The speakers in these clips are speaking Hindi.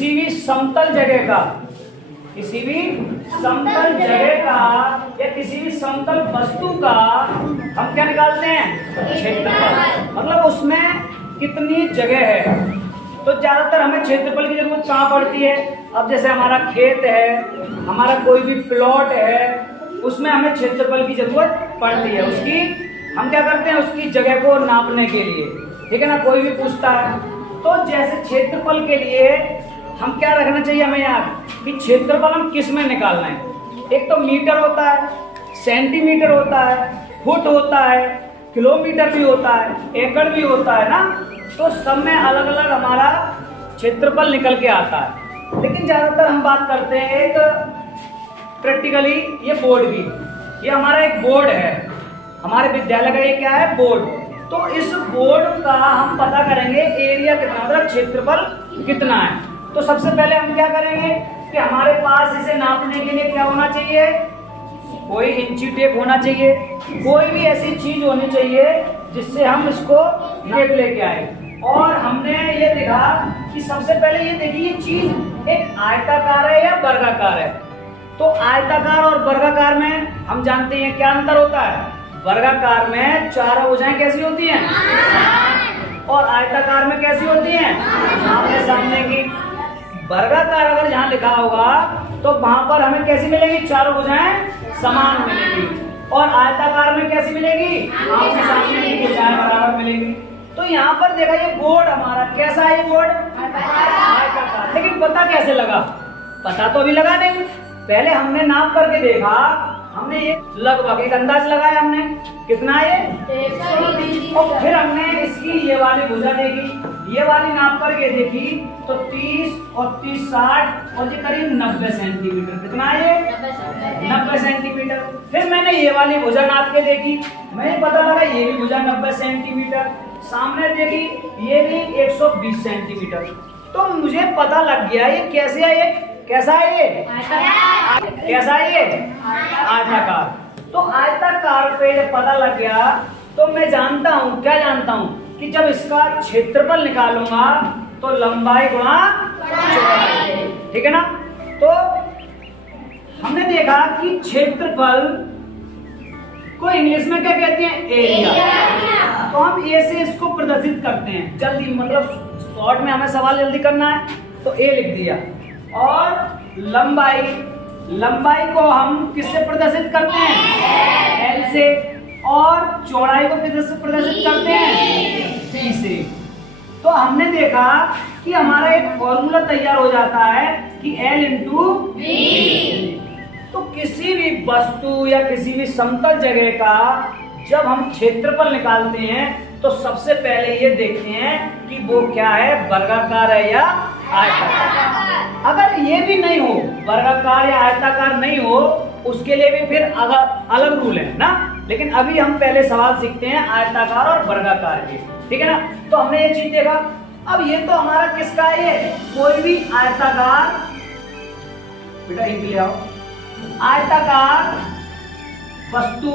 किसी भी समतल जगह का, किसी भी समतल जगह का या किसी भी समतल वस्तु का हम क्या निकालते हैं? क्षेत्रफल। मतलब उसमें कितनी जगह है। तो ज्यादातर हमें क्षेत्रफल की जरूरत कहाँ पड़ती है? अब जैसे हमारा खेत है, हमारा कोई भी प्लॉट है, उसमें हमें क्षेत्रफल की जरूरत पड़ती है। उसकी हम क्या करते हैं? उसकी जगह को नापने के लिए, ठीक है ना। कोई भी पूछता है तो जैसे क्षेत्रफल के लिए हम क्या रखना चाहिए हमें याद कि क्षेत्रफल हम किस में निकालना है। एक तो मीटर होता है, सेंटीमीटर होता है, फुट होता है, किलोमीटर भी होता है, एकड़ भी होता है ना। तो सब में अलग अलग हमारा क्षेत्रफल निकल के आता है। लेकिन ज़्यादातर हम बात करते हैं एक प्रैक्टिकली ये बोर्ड की। ये हमारा एक बोर्ड है, हमारे विद्यालय का ये क्या है? बोर्ड। तो इस बोर्ड का हम पता करेंगे एरिया कितना, मतलब क्षेत्रफल कितना है। तो सबसे पहले हम क्या करेंगे कि हमारे पास इसे नापने के लिए क्या होना चाहिए? कोई इंची टेप होना चाहिए, कोई भी ऐसी चीज होनी चाहिए जिससे हम इसको नाप लेके आए। और हमने ये देखा कि सबसे पहले ये देखिए ये चीज एक आयताकार है या वर्गाकार है। तो आयताकार और वर्गाकार में हम जानते हैं क्या अंतर होता है। वर्गाकार में चारों भुजाएं कैसी होती हैं और आयताकार में कैसी होती हैं? आमने सामने की। वर्गाकार अगर जहाँ लिखा होगा तो वहां पर हमें कैसी मिलेगी? चारों भुजाएं समान मिलेगी। और आयताकार में कैसी मिलेगी? आमने सामने की भुजाएं बराबर मिलेगी। तो यहाँ पर देखा ये बोर्ड हमारा कैसा है? ये बोर्ड आयताकार। लेकिन पता कैसे लगा? पता तो अभी लगा नहीं, पहले हमने नाप करके देखा, हमने ये लगभग एक अंदाज लगाया हमने कितना है ये 120। और फिर हमने इसकी ये वाली भुजा देखी, ये वाली नाप करके देखी तो 30 और 30 60 और ये करीब 90 सेंटीमीटर। कितना है ये? 90 सेंटीमीटर। फिर मैंने ये वाली भुजा नाप के देखी, मुझे पता लगा ये भी भुजा 90 सेंटीमीटर। सामने देखी ये भी 120 सेंटीमीटर। तो मुझे पता लग गया ये कैसे है, ये कैसा है? ये कैसा है? ये आयताकार। तो आयताकार पे जब पता लग गया तो मैं जानता हूँ, क्या जानता हूँ कि जब इसका क्षेत्रफल निकालूंगा तो लंबाई गुणा चौड़ाई, ठीक है ना। तो हमने देखा कि क्षेत्रफल को इंग्लिश में क्या कहते हैं? एरिया। तो हम ए से इसको प्रदर्शित करते हैं जल्दी, मतलब शॉर्ट में हमें सवाल जल्दी करना है तो ए लिख दिया। और लंबाई, लंबाई को हम किससे प्रदर्शित करते हैं? एल से। और चौड़ाई को किससे प्रदर्शित करते हैं? डी से। तो हमने देखा कि हमारा एक फॉर्मूला तैयार हो जाता है कि L इंटू वी। तो किसी भी वस्तु या किसी भी समतल जगह का जब हम क्षेत्रफल निकालते हैं तो सबसे पहले ये देखते हैं कि वो क्या है? वर्गाकार है या आयताकार। अगर ये भी नहीं हो, वर्गाकार या आयताकार नहीं हो, उसके लिए भी फिर अलग रूल है ना। लेकिन अभी हम पहले सवाल सीखते हैं आयताकार और वर्गाकार के, ठीक है ना। तो हमने ये चीज देखा। अब ये तो हमारा किसका है? ये कोई भी आयताकार, बेटा इंक ले आओ, आयताकार वस्तु,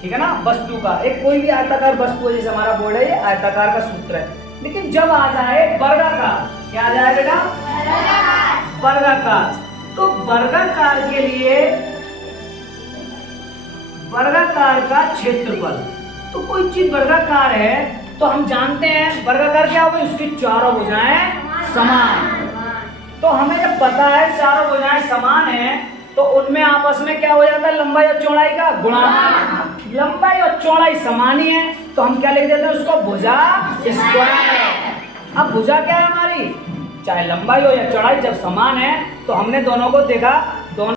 ठीक है ना। वस्तु का एक कोई भी आयताकार वस्तु है, जैसे हमारा बोर्ड है, ये आयताकार का सूत्र है। लेकिन जब आ जाए वर्गाकार, क्या आ जाए बेटा? वर्गाकार। तो वर्गाकार के लिए वर्गाकार का क्षेत्रफल, तो कोई चीज वर्गाकार है तो हम जानते हैं वर्गाकार क्या होगा? उसकी चारों भुजाएं समान। तो हमें जब पता है चारों भुजाएं समान है तो उनमें आपस में क्या हो जाता है? लंबाई और चौड़ाई का गुणा। लंबाई और चौड़ाई समान ही है तो हम क्या लिख देते हैं? उसको भुजा स्क्वायर। अब भुजा क्या है हमारी? चाहे लंबाई हो या चौड़ाई, जब समान है तो हमने दोनों को देखा, दोनों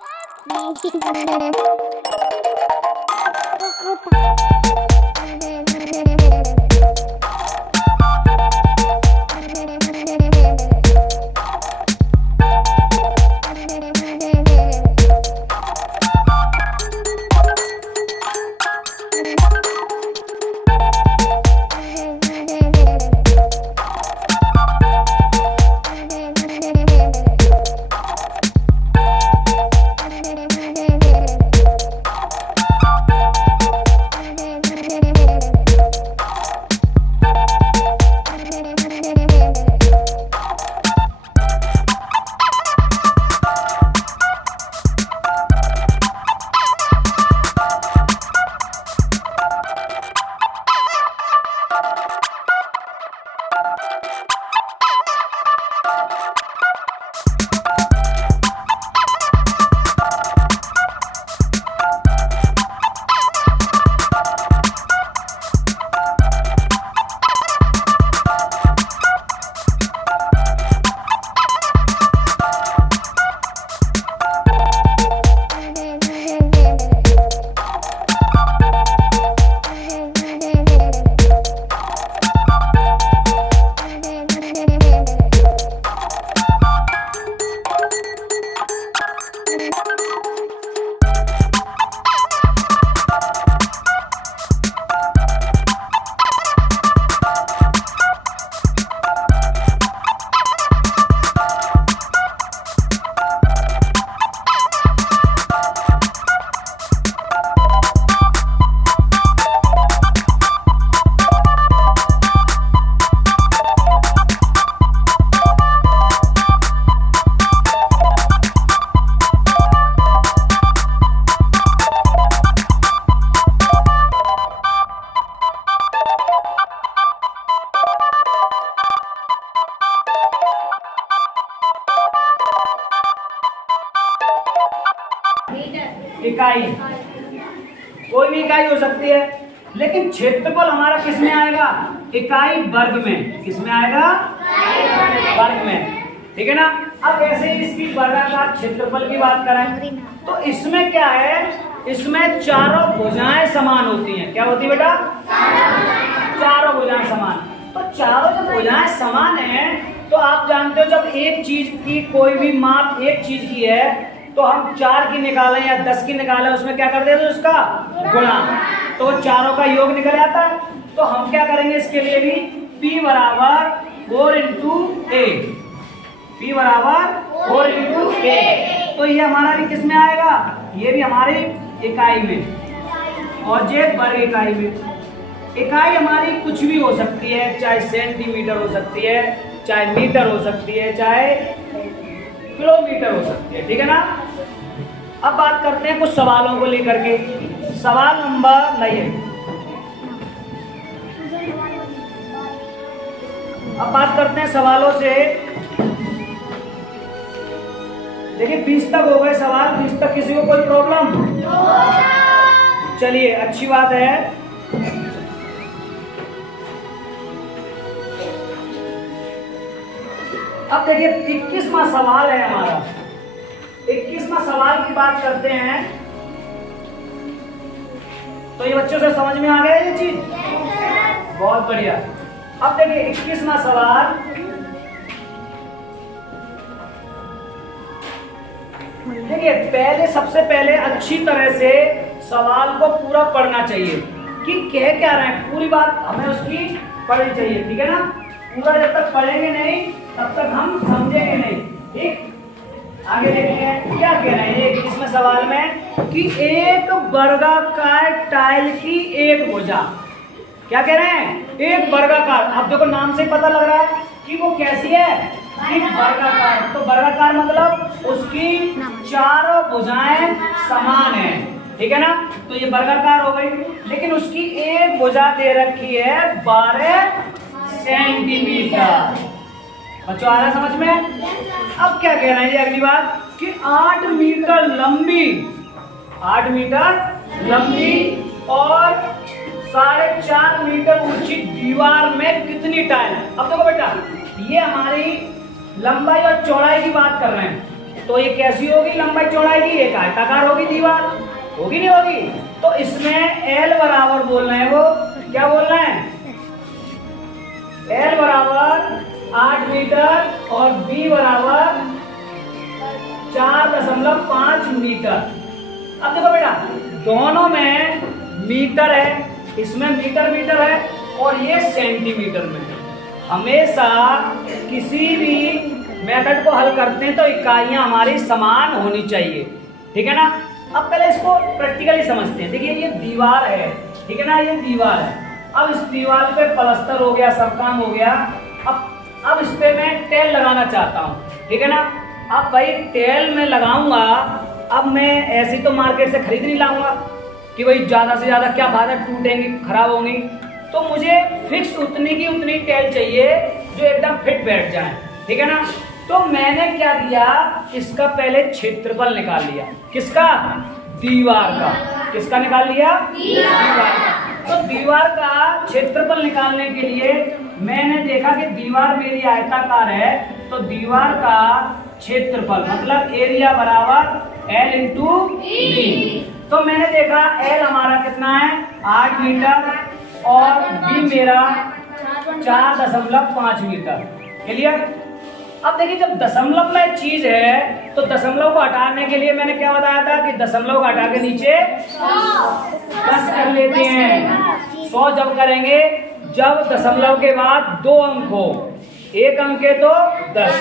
इकाई, कोई भी इकाई हो सकती है, लेकिन क्षेत्रफल हमारा किस में आएगा? इकाई वर्ग में। किस में आएगा? वर्ग में, ठीक है ना। अब ऐसे ही इसकी वर्गाकार क्षेत्रफल की बात करें तो इसमें क्या है, इसमें चारों भुजाएं समान होती हैं। क्या होती है बेटा? चारों भुजाएं समान। तो चारों जब भुजाएं समान हैं तो आप जानते हो जब एक चीज की कोई भी माप एक चीज की है तो हम 4 की निकालें या 10 की निकालें, उसमें क्या कर देते हैं? उसका गुणा, तो चारों का योग निकल आता है। तो हम क्या करेंगे इसके लिए भी, P बराबर 4 इंटू ए, P बराबर 4 इंटू ए। तो ये हमारा भी किस में आएगा? ये भी हमारी इकाई में और ये वर्ग इकाई में। इकाई हमारी कुछ भी हो सकती है, चाहे सेंटीमीटर हो सकती है, चाहे मीटर हो सकती है, चाहे किलोमीटर हो सकती है, ठीक है ना। अब बात करते हैं कुछ सवालों को लेकर के। सवाल नंबर लाइए, अब बात करते हैं सवालों से। देखिए 20 तक हो गए सवाल, 20 तक किसी को कोई प्रॉब्लम? चलिए अच्छी बात है। अब देखिए 21वां सवाल है हमारा। 21वां सवाल की बात करते हैं तो ये बच्चों से समझ में आ गया ये चीज? बहुत बढ़िया। अब देखिए 21वां सवाल, देखिए पहले सबसे पहले अच्छी तरह से सवाल को पूरा पढ़ना चाहिए कि कह क्या रहे हैं, पूरी बात हमें उसकी पढ़नी चाहिए, ठीक है ना। पूरा जब तक पढ़ेंगे नहीं तब तक हम समझेंगे नहीं, ठीक। आगे देखेंगे क्या कह रहे हैं 21वें सवाल में कि एक वर्गाकार टाइल की एक भुजा। क्या कह रहे हैं? एक वर्गाकार। आप देखो नाम से पता लग रहा है कि वो कैसी है, एक वर्गाकार। तो वर्गाकार मतलब उसकी चारों भुजाएं समान है, ठीक है ना। तो ये वर्गाकार हो गई, लेकिन उसकी एक भुजा दे रखी है 12 सेंटीमीटर। बच्चों आ रहा समझ में? अब क्या कह रहे हैं ये अगली बात कि 8 मीटर लंबी, 8 मीटर लंबी और 4.5 मीटर ऊंची दीवार में कितनी टाइल? अब देखो बेटा ये हमारी लंबाई और चौड़ाई की बात कर रहे हैं, तो ये कैसी होगी लंबाई चौड़ाई की? एक आयताकार होगी दीवार, होगी नहीं होगी? तो इसमें L बराबर बोल रहे हैं, वो क्या बोल रहे हैं? L बराबर 8 मीटर और B बराबर 4.5 मीटर। अब देखो बेटा दोनों में मीटर है, इसमें मीटर है और ये सेंटीमीटर में है। हमेशा किसी भी मेथड को हल करते हैं तो इकाइयां हमारी समान होनी चाहिए, ठीक है ना। अब पहले इसको प्रैक्टिकली समझते हैं। देखिए ये दीवार है, ठीक है ना, ये दीवार है। अब इस दीवार पे प्लास्टर हो गया, सब काम हो गया। अब इस पे मैं टेल लगाना चाहता हूँ, ठीक है ना। अब भाई टेल में लगाऊंगा, अब मैं ऐसी तो मार्केट से खरीद नहीं लाऊंगा कि भाई ज्यादा से ज्यादा क्या फायदा, टूटेंगी, खराब होंगी। तो मुझे फिक्स उतनी की उतनी टेल चाहिए जो एकदम फिट बैठ जाए, ठीक है ना। तो मैंने क्या किया, इसका पहले क्षेत्रफल निकाल लिया। किसका? दीवार का। किसका निकाल लिया? दीवार का। तो दीवार का क्षेत्रफल निकालने के लिए मैंने देखा कि दीवार मेरी आयताकार है, तो दीवार का क्षेत्रफल मतलब एरिया बराबर L इंटू बी। तो मैंने देखा L हमारा कितना है 8 मीटर और B मेरा 4.5 मीटर। क्लियर? अब देखिए जब दशमलव में चीज है तो दशमलव को हटाने के लिए मैंने क्या बताया था कि दशमलव को हटा के नीचे 10 कर लेते हैं। 100 जब करेंगे जब दशमलव के बाद 2 अंक हो, 1 अंक है तो 10,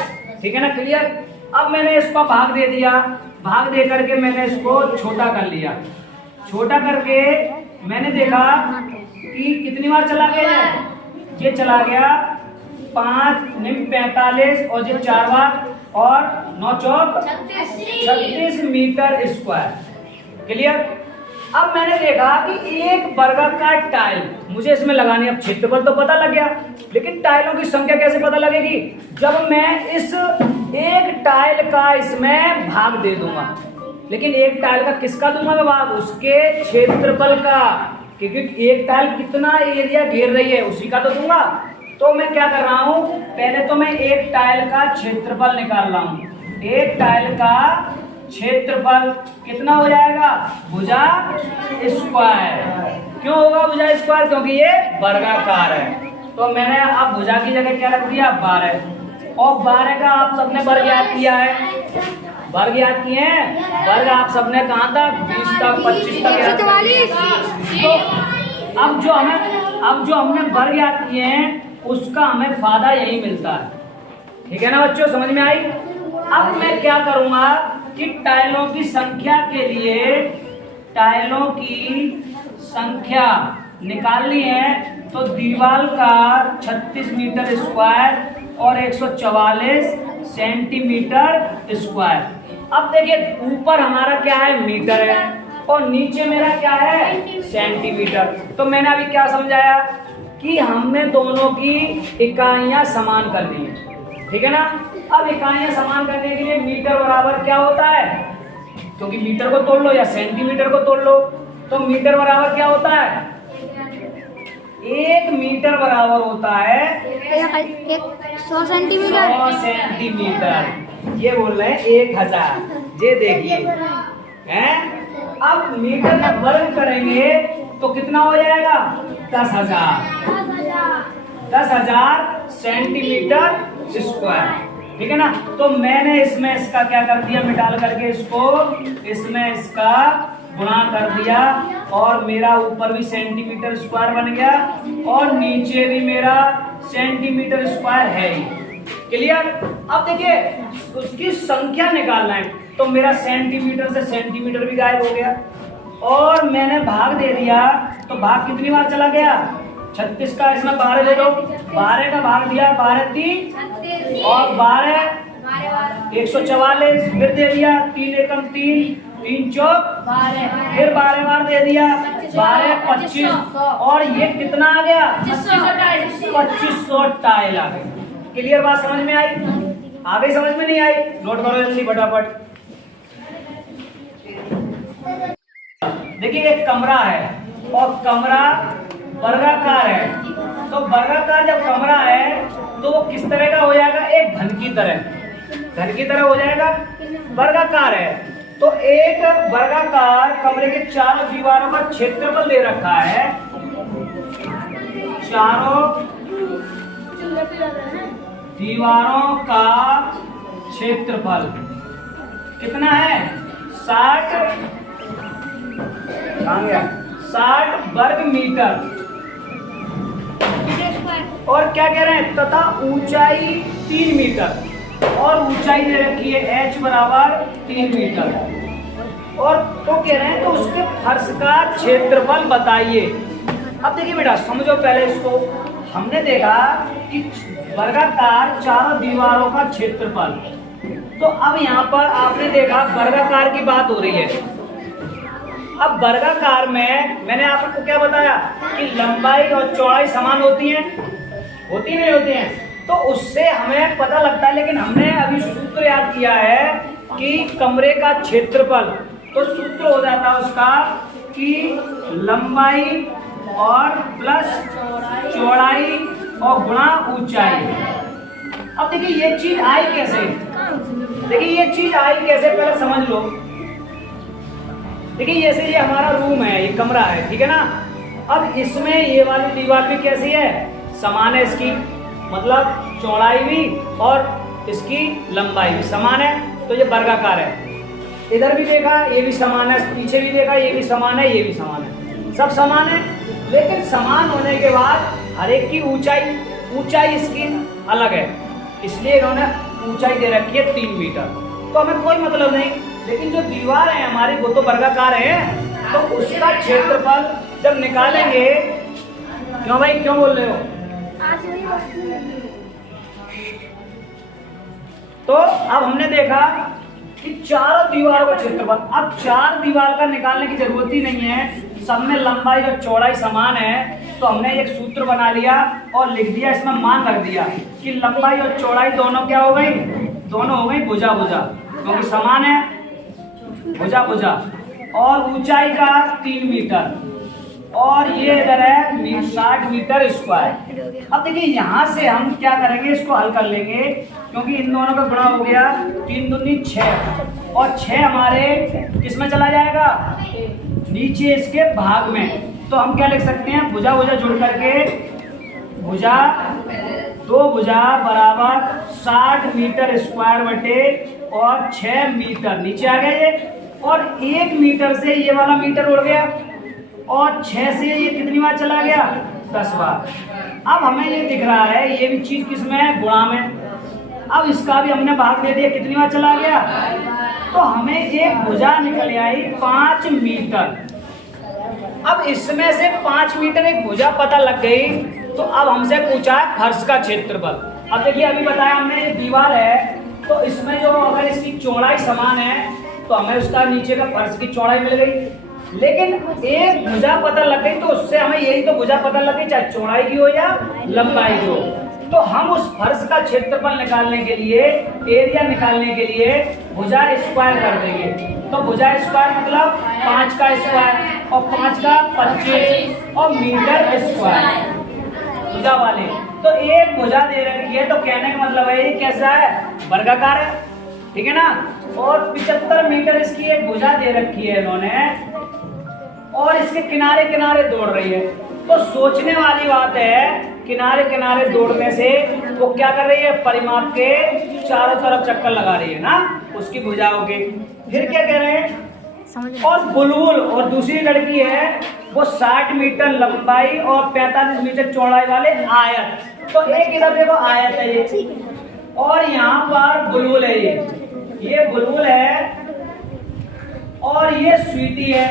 ठीक है ना। क्लियर? अब मैंने इसको भाग दे दिया, भाग दे करके मैंने इसको छोटा कर लिया। छोटा करके मैंने देखा कि कितनी बार चला गया, ये चला गया 5 निम 45 और ये 4 बार और 9 चौक 36 मीटर स्क्वायर। क्लियर? अब मैंने देखा कि एक वर्गाकार टाइल मुझे इसमें लगानी है। अब क्षेत्रफल तो पता लग गया, लेकिन टाइलों की संख्या कैसे पता लगेगी? जब मैं इस एक टाइल का इसमें भाग दे दूंगा। लेकिन एक टाइल का किसका दूंगा जवाब? उसके क्षेत्रफल का, क्योंकि एक टाइल कितना एरिया घेर रही है उसी का तो दूंगा। तो मैं क्या कर रहा हूं, पहले तो मैं एक टाइल का क्षेत्रफल निकाल रहा हूं। एक टाइल का क्षेत्रफल कितना हो जाएगा? भुजा स्क्वायर। क्यों होगा भुजा स्क्वायर? क्योंकि ये वर्गाकार है। तो मैंने अब भुजा की जगह क्या रख दिया? 12। और 12 का आप सबने वर्ग याद किया है, वर्ग याद किए हैं। वर्ग आप सबने कहा था 20 तक 25 तक याद किया। तो अब जो हमने वर्ग याद किए हैं उसका हमें फायदा यही मिलता है। ठीक है ना बच्चों, समझ में आई? अब मैं क्या करूंगा कि टाइलों की संख्या के लिए टाइलों की संख्या निकालनी है। तो दीवार का 36 मीटर स्क्वायर और 144 सेंटीमीटर स्क्वायर। अब देखिए ऊपर हमारा क्या है? मीटर है और नीचे मेरा क्या है? सेंटीमीटर। तो मैंने अभी क्या समझाया कि हमने दोनों की इकाइयां समान कर दी है। ठीक है ना? अब इकाइयां समान करने के लिए मीटर बराबर क्या होता है? क्योंकि मीटर को तोड़ लो या सेंटीमीटर को तोड़ लो, तो मीटर बराबर क्या होता है? 1 मीटर बराबर होता है 100 सेंटीमीटर। 100 सेंटीमीटर। ये बोल रहे हैं 1000। ये देखिए हैं। अब मीटर में वर्ग करेंगे तो कितना हो जाएगा? 10,000। 10,000 सेंटीमीटर स्क्वायर। ठीक है ना? तो मैंने इसमें इसका क्या कर दिया? मिटाल करके इसको इसमें इसका गुणा कर दिया और मेरा ऊपर भी सेंटीमीटर स्क्वायर बन गया और नीचे भी मेरा सेंटीमीटर स्क्वायर है ही। क्लियर? अब देखिए उसकी संख्या निकालना है। तो मेरा सेंटीमीटर से सेंटीमीटर भी गायब हो गया और मैंने भाग दे दिया। तो भाग कितनी बार चला गया? 36 का इसमें 12 दे दो। 12 का भाग दिया 12 3 और 12 144 फिर दे दिया 3 एकम 3 3 चौक 12 फिर 12 बार दे दिया 12 25 और ये कितना आ गया? 2500 टाइल आ गई। क्लियर बात समझ में आई? आ गई समझ में नहीं आई? नोट करो जल्दी फटाफट। देखिए एक कमरा है और कमरा वर्गाकार है। तो वर्गाकार जब कमरा है तो वो किस तरह का हो जाएगा? एक घन की तरह हो जाएगा। वर्गाकार है तो एक वर्गाकार कमरे के चारों दीवारों का क्षेत्रफल दे रखा है। चारों दीवारों का क्षेत्रफल कितना है? 60 वर्ग मीटर। और क्या कह रहे हैं? तथा ऊंचाई 3 मीटर और ऊंचाई दे रखी है h बराबर 3 मीटर। और तो कह रहे हैं तो उसके फर्श का क्षेत्रफल बताइए। अब देखिए बेटा समझो पहले इसको। हमने देखा कि वर्गाकार चारों दीवारों का क्षेत्रफल। तो अब यहाँ पर आपने देखा वर्गाकार की बात हो रही है। अब वर्गाकार में मैंने आपको क्या बताया कि लंबाई और चौड़ाई समान होती हैं, होती नहीं होती हैं? तो उससे हमें पता लगता है। लेकिन हमने अभी सूत्र याद किया है कि कमरे का क्षेत्रफल। तो सूत्र हो जाता है उसका कि लंबाई और प्लस चौड़ाई और गुणा ऊंचाई। अब देखिए ये चीज आई कैसे? देखिए ये चीज आई कैसे पहले समझ लो। देखिए जैसे ये हमारा रूम है, ये कमरा है, ठीक है ना? अब इसमें ये वाली दीवार भी कैसी है? समान है इसकी, मतलब चौड़ाई भी और इसकी लंबाई भी समान है। तो ये वर्गाकार है। इधर भी देखा ये भी समान है, पीछे भी देखा ये भी समान है, ये भी समान है, सब समान है। लेकिन समान होने के बाद हर एक की ऊंचाई इसकी अलग है, इसलिए इन्होंने ऊंचाई दे रखी है 3 मीटर। तो हमें कोई मतलब नहीं। लेकिन जो दीवार है हमारी वो तो वर्गाकार है, तो उसका क्षेत्रफल जब निकालेंगे। क्यों भाई क्यों बोल रहे हो? तो अब हमने देखा कि चारों दीवारों का क्षेत्रफल। अब 4 दीवार का निकालने की जरूरत ही नहीं है, सब में लंबाई और चौड़ाई समान है। तो हमने एक सूत्र बना लिया और लिख दिया, इसमें मान रख दिया कि लंबाई और चौड़ाई दोनों क्या हो गई? दोनों हो गई भुजा, क्योंकि समान है। भुजा भुजा, और ऊंचाई का 3 मीटर, और ये इधर है 60 मीटर स्क्वायर। अब देखिए यहाँ से हम क्या करेंगे, इसको हल कर लेंगे, क्योंकि इन दोनों का गुणा हो गया 3 दूनी 6, और 6 हमारे किस में चला जाएगा, नीचे इसके भाग में। तो हम क्या लिख सकते हैं, भुजा भुजा जुड़ करके भुजा 2 भुजा बराबर 60 मीटर स्क्वायर बटे और 6 मीटर, नीचे आ गया ये, और 1 मीटर से ये वाला मीटर उड़ गया, और 6 से ये कितनी बार चला गया, 10 बार। अब हमें ये दिख रहा है ये भी चीज किस में है, गुणा में। अब इसका भी हमने भाग दे दिया, कितनी बार चला गया, तो हमें एक भुजा निकल आई 5 मीटर। अब इसमें से 5 मीटर एक भुजा पता लग गई, तो अब हमसे पूछा है फर्श का क्षेत्रफल। अब देखिए अभी बताया हमने ये दीवार है, तो इसमें जो अगर इसकी चौड़ाई समान है तो हमें उसका नीचे का फर्श की चौड़ाई मिल गई, लेकिन एक भुजा पता लग गई तो उससे हमें यही तो भुजा पता लग गई, चाहे चौड़ाई की हो या लंबाई की हो। तो हम उस फर्श का क्षेत्रफल निकालने के लिए, एरिया निकालने के लिए भुजा स्क्वायर कर देंगे। तो भुजा स्क्वायर मतलब 5 का स्क्वायर और 5 का 25 और मीटर स्क्वायर भुजा वाले। तो एक भुजा दे रखी है, तो कहने का मतलब है ये कैसा है, वर्गाकार है, ठीक है ना। और 75 मीटर इसकी एक भुजा दे रखी है इन्होंने, और इसके किनारे किनारे दौड़ रही है। तो सोचने वाली बात है, किनारे किनारे दौड़ने से वो क्या कर रही है, परिमाप के चारों तरफ चक्कर लगा रही है ना उसकी भुजाओं के। फिर क्या कह रहे हैं, और बुलबुल और दूसरी लड़की है वो 60 मीटर लंबाई और 45 मीटर चौड़ाई वाले आयत। तो एक इधर देखो आयत है ये, और यहाँ पर बुलबुल है, ये बुलबुल है, और ये स्वीटी है।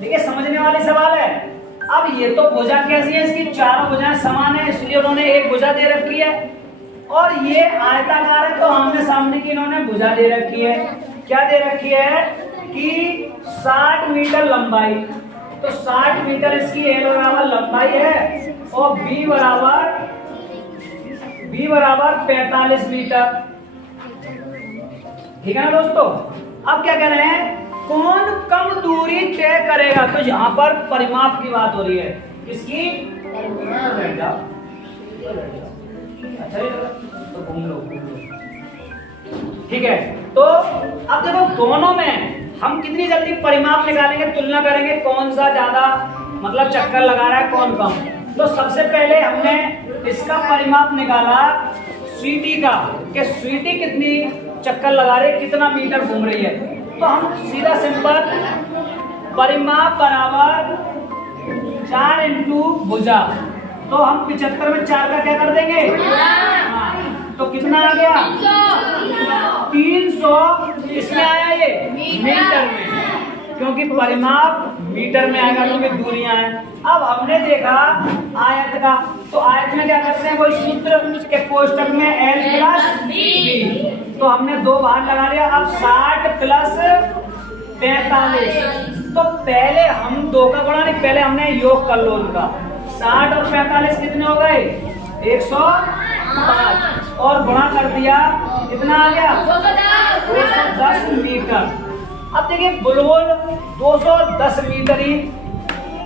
देखिए समझने वाले सवाल है। अब ये तो भुजा कैसी है, इसकी चारों भुजाएं समान है, इसलिए उन्होंने एक भुजा दे रखी है, और ये आयताकार है तो आमने सामने की इन्होंने भुजा दे रखी है। क्या दे रखी है कि 60 मीटर लंबाई, तो 60 मीटर इसकी ए बराबर लंबाई है, और बी बराबर 45 मीटर, ठीक है ना दोस्तों। अब क्या कह रहे हैं, कौन कम दूरी तय करेगा, तो यहाँ पर परिमाप की बात हो रही है, किसकी, अच्छा तो घूम लो, ठीक है। तो अब देखो दोनों में हम कितनी जल्दी परिमाप निकालेंगे, तुलना करेंगे कौन सा ज्यादा मतलब चक्कर लगा रहा है, कौन कम। तो सबसे पहले हमने इसका परिमाप निकाला स्वीटी का, कि स्वीटी कितनी चक्कर लगा रही है, कितना मीटर घूम रही है। तो हम सीधा सिंपल परिमाप बराबर 4 इंटू भुजा, तो हम 75 में 4 का क्या कर देंगे, तो कितना आ गया 300। इसमें आया ये मीटर में, क्योंकि परिमाप मीटर में आएगा क्योंकि दूरियां हैं। अब हमने देखा आयत का, तो आयत में क्या करते हैं, वही सूत्र के कोष्टक में L प्लस B, तो हमने 2 बाहर लगा लिया। अब 60 प्लस 45, तो पहले हम 2 का गुणा नहीं, पहले हमने योग कर लो उनका। 60 और 45 कितने हो गए, 105, और गुणा कर दिया, कितना आ गया 210 मीटर। अब देखिए बुलबुल 210 मीटर ही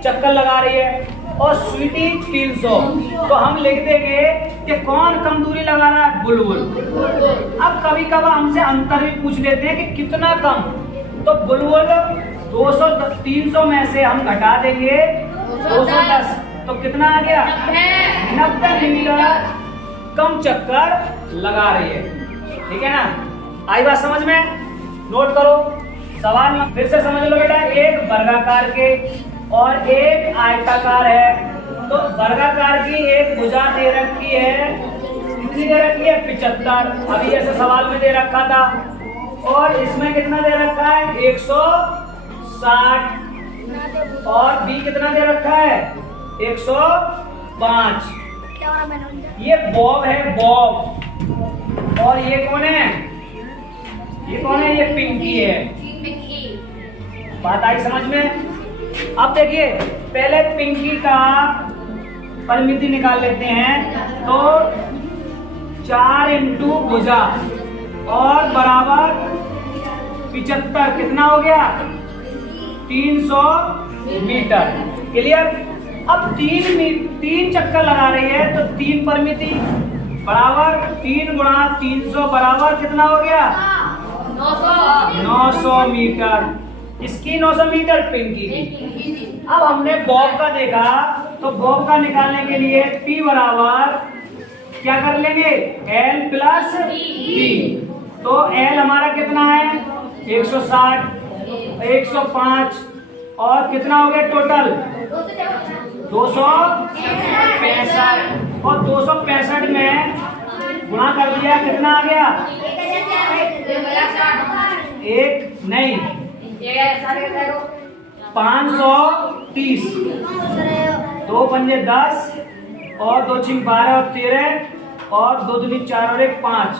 चक्कर लगा रही है, और स्वीटी 300, तो हम लिख देंगे कि कौन कम दूरी लगा रहा है, बुलबुल। अब कभी कभी हमसे अंतर भी पूछ लेते हैं कि कितना कम, तो बुलबुल 300 में से हम घटा देंगे 210, तो कितना आ गया 90 मीटर कम चक्कर लगा रही है, ठीक है ना। आई बात समझ में, नोट करो सवाल में फिर से समझ लो बेटा। एक वर्गाकार के और एक आयताकार है, तो वर्गाकार की एक भुजा दे रखी है, कितनी दे रखी है 75, अभी ऐसे सवाल में दे रखा था, और इसमें कितना दे रखा है 160, और बी कितना दे रखा है 105। ये बॉब है, बॉब, और ये कौन है, ये पिंकी है। बात आई समझ में। अब देखिए पहले पिंकी का परिमिति निकाल लेते हैं, तो 4 इंटू भुजा और बराबर 75 कितना हो गया 300 मीटर। क्लियर। अब तीन चक्कर लगा रही है तो 3 परिमिति बराबर 3 गुणा 300 बराबर कितना हो गया 900 मीटर। इसकी 900 मीटर, पिंकी की। अब हमने बॉब का देखा तो बॉब का निकालने के लिए P बराबर क्या कर लेंगे L प्लस P। तो L हमारा कितना है 160, 105 और कितना हो गया टोटल 265 और 265 में गुणा कर दिया कितना आ गया एक नहीं 530 2 पंजे 10 और 2 छिंग 12 और 13 और 2 दूनी 4 और 1 5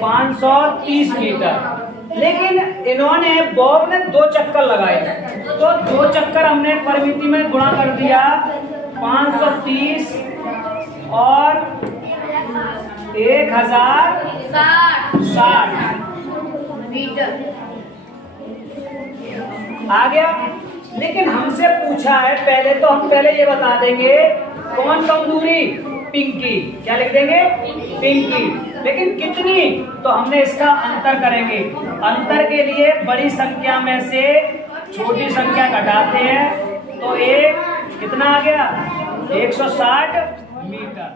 530 मीटर। लेकिन इन्होंने बॉब ने 2 चक्कर लगाए तो 2 चक्कर हमने परिमिति में गुणा कर दिया 530 और 1060 मीटर आ गया। लेकिन हमसे पूछा है पहले तो हम पहले ये बता देंगे कौन कम दूरी पिंकी, क्या लिख देंगे पिंकी। लेकिन कितनी तो हमने इसका अंतर करेंगे। अंतर के लिए बड़ी संख्या में से छोटी संख्या घटाते हैं तो एक कितना आ गया 160 मीटर।